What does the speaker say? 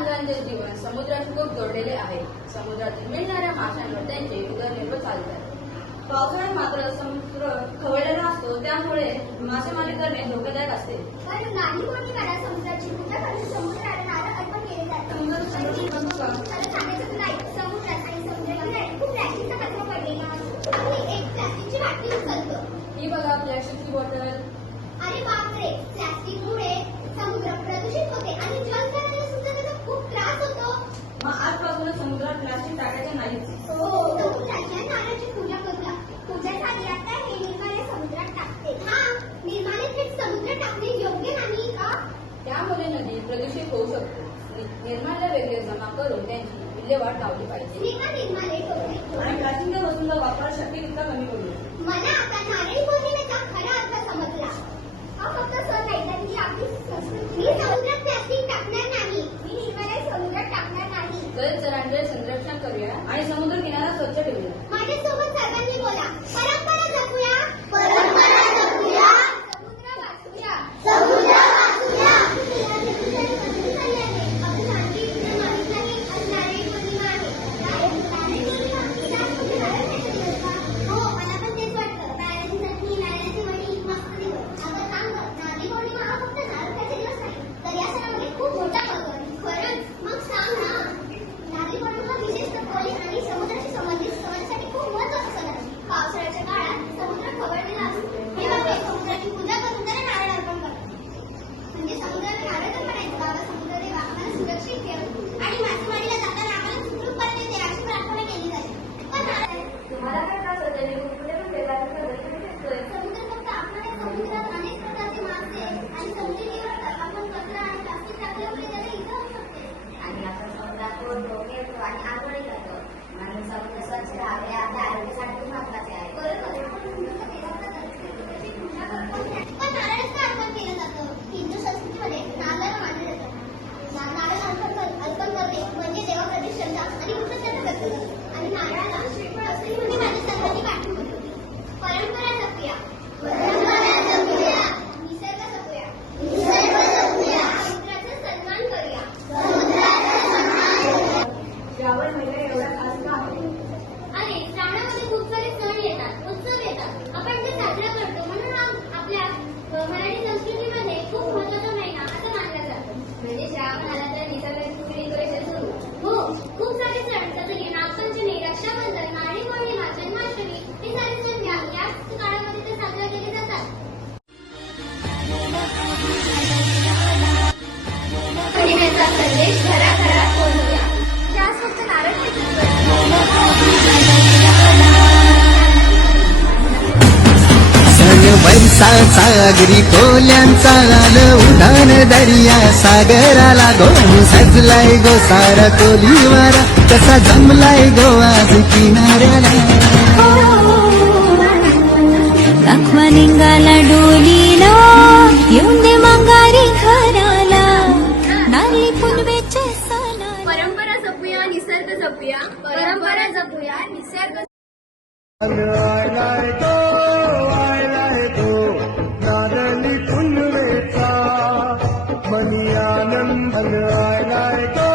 मानवांचे जीवन समुद्राशी खूप जोडलेले आहे. समुद्रातील मिळणाऱ्या माशांवर त्यांचे उदरनिर्वाह चालतात. पावसाळ्यात मात्र समुद्र खवळलेला असतो, त्यामुळे मासेमारी करणे धोकादायक असते. पण नाही कोणी करा समुद्राची पूजा करून समुद्राला नारळ अर्पण केले जाते. समुद्र संरक्षण करतो का? खरं सांगायचं तुला समुद्रात आणि समुद्रात खूप प्लॅस्टिकचा कचरा पडलेला असतो. आम्ही एक प्लॅस्टिकची बाटली उचलतो. ही बघा प्लॅस्टिकची बॉटल. अरे बापरे, प्लॅस्टिकमुळे समुद्र प्रदूषित होते आणि जलचरांना सुद्धा त्याचा खूप त्रास होतो. मग आजपासूनच समुद्रात प्लास्टिक टाकायचे नाहीच. समुद्राच्या नारळाची पूजा करूया. पूजा झाली आता हे निर्माल्य समुद्रात टाकते. हा, निर्माल्य थेट समुद्रात टाकणे योग्य नाही का? त्यामुळे नदी प्रदूषित होऊ शकते. निर्माल्य वेगळे जमा करून त्यांची विल्हेवाट लावली पाहिजे. निर्माल्य ठेवणे आणि प्लास्टिकच्या वस्तूंचा वापर शक्य तितका कमी करूया. मला आता नारळी पौर्णिमेचा खरा अर्थ समजला. हा फक्त सण नाही तर ही आपली संस्कृती. मी समुद्रात प्लास्टिक टाकणार नाही. मी निर्माल्य समुद्रात टाकणार नाही. जलचरांचे संरक्षण करूया आणि समुद्र किनारा स्वच्छ ठेवूया. माझ्यासोबत सर्वांनी बोला. परंपरा जपूया. परंपरा जपूया. समुद्र वाचूया. समुद्र वाचूया. आपली शांती इथे माहीत नाही आज नारळी पौर्णिमा आहे. नारळी पौर्णिमा ही जास्त नारळ खायचा दिवस का? हो, मला पण तेच वाटतं. नारळाची चटणी, नारळाची वडी, मस्त दिवस. अगं सांग, नारळी पौर्णिमा हा फक्त नारळ खायचा दिवस नाही तर या सणामध्ये खूप मोठा महत्त्व आहे. खरंच? मग सांग ना. नारळी पौर्णिमा विशेषतः खोली आणि समुद्राशी संबंधित सणांसाठी खूप महत्त्वाचा सण आहे. पावसाळ्याच्या काळात समुद्र खवळलेला असतो. हे बघा, समुद्राची पूजा करून त्याला नारळ अर्पण करतात. म्हणजे समुद्राला नारळ तर म्हणायचं, बाबा समुद्रदेव आम्हाला सुरक्षित ठेव आणि मासेमारीला जाताना आम्हाला सुखरूप परत येते अशी प्रार्थना केली जाते. पण तुम्हाला काय त्रास होते? मी कुठे पण वेगळा समुद्र फक्त आपल्याला समुद्रात अनेक प्रकारचे मासे आणि समुद्री जीव असतात. आपण कचरा आणि प्लास्टिक टाकल्यामुळे त्याला इजा होऊ शकते. आणि आपण समुद्रात बोलतो, खेळतो आणि आंघोळी करतो. म्हणून समुद्र स्वच्छ राहणे आपल्या आरोग्यासाठी खूप महत्त्वाचे आहे. बरोबर, आपण समुद्राच्या देवाला त्याची पूजा करतो. पण नारळच का अर्पण केलं जातं? हिंदू संस्कृतीमध्ये नारळाला मानलं जातं. नारळ अर्पण करणे म्हणजे देवाप्रती श्रद्धा आणि कृतज्ञता व्यक्त करणे. आणि नारळाला श्रीफळ असणे म्हणजे माझ्या सर्वांची पाठवण होती. परंपरा जपूया. परंपरा जपूया. निसर्ग जपूया. निसर्ग जपूया. समुद्राचा सन्मान करूया. समुद्राचा सन्मान करूया. श्रावण महिना एवढा खास का आहे? अरे, श्रावणामध्ये खूप सारे सण येतात, उत्सव येतात. आपण ते साजरा करतो म्हणून हा आपल्या मराठी संस्कृतीमध्ये खूप महत्त्वाचा महिना असं मानला जातो. म्हणजे श्रावण आला तर निसर्गाची डेकोरेशन सुरू. हो, खूप सारे सण जसे की नागपंचमी, रक्षाबंधन, नारळी पौर्णिमा, जन्माष्टमी हे सारे सण याच काळामध्ये ते साजरे केले जातात. पौर्णिमेचा संदेश घराघरात पोहोचूया. त्यास फक्त नारळ सण वैसा सागरी कोल्यांचा आलं उधान दर्या सागराला गो सजलाय गो सारा कोलीवारा कसा जमलाय गो आज किनाऱ्याला दाखवा निघाला डोलीला येऊन दे मंगारी घराला नारळी पुनवेचे सणाला. परंपरा जपूया, निसर्ग जपूया. परंपरा जपूया, निसर्ग आलाय तो नारळी पुनवेचा मनी आनंद आलाय तो